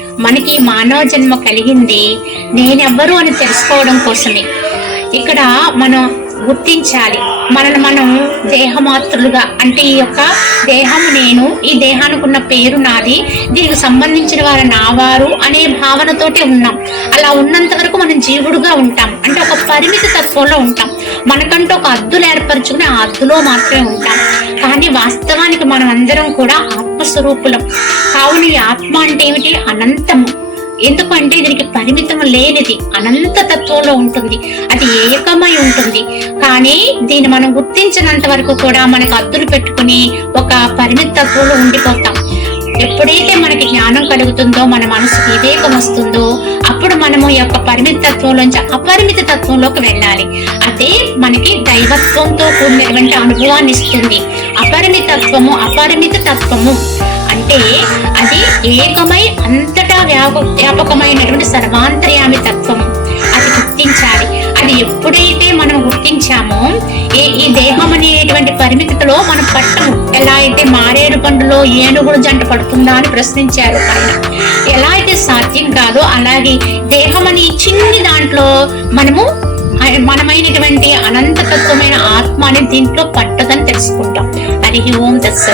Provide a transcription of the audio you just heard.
మనకి మానవ జన్మ కలిగింది నేనెవ్వరు అని తెలుసుకోవడం కోసమే. ఇక్కడ మనం గుర్తించాలి. మనల్ని మనం దేహమాతృలుగా అంటే ఈ యొక్క దేహం నేను ఈ దేహానికి ఉన్న పేరు నాది దీనికి సంబంధించిన వారు నావారు అనే భావనతోటి ఉన్నాం. అలా ఉన్నంత వరకు మనం జీవుడుగా ఉంటాం. అంటే ఒక పరిమితి తత్వంలో ఉంటాం. మనకంటూ ఒక అద్దులు ఏర్పరచుకుని ఆ అద్దులో మాత్రమే ఉంటాం. కానీ వాస్తవానికి మనం అందరం కూడా ఆత్మస్వరూపులం. కావున ఈ ఆత్మ అంటే ఏమిటి? అనంతము. ఎందుకంటే దీనికి పరిమితం లేనిది అనంత తత్వంలో ఉంటుంది. అది ఏకమై ఉంటుంది. కానీ దీన్ని మనం గుర్తించినంత వరకు కూడా మనకు అద్దులు పెట్టుకుని ఒక పరిమిత తత్వంలో ఉండిపోతాం. ఎప్పుడైతే మనకి జ్ఞానం కలుగుతుందో మన మనసుకి వివేకం వస్తుందో అప్పుడు మనము ఈ యొక్క పరిమిత తత్వంలోంచి అపరిమిత తత్వంలోకి వెళ్ళాలి. అదే మనకి దైవత్వంతో కూడినటువంటి అనుభవాన్ని ఇస్తుంది. అపరిమితత్వము అపరిమిత తత్వము. అంటే అది ఏకమై అంతటా వ్యాప వ్యాపకమైనటువంటి సర్వాంతర్యామి తత్వము. అది గుర్తించాలి. అది ఎప్పుడైతే మనం గుర్తించామో ఈ ఈ దేహం అనేటువంటి పరిమితిలో మనం పట్టము. ఎలా అయితే మారేడు పండులో ఏనుగుడు జంట పడుతుందా అని ప్రశ్నించారు ఆయన. ఎలా అయితే సాధ్యం కాదో అలాగే దేహం అని చిన్ని దాంట్లో మనము మనమైనటువంటి అనంతతత్వమైన ఆత్మ అనేది దీంట్లో పట్టదని తెలుసుకుంటాం. హరి ఓం దస్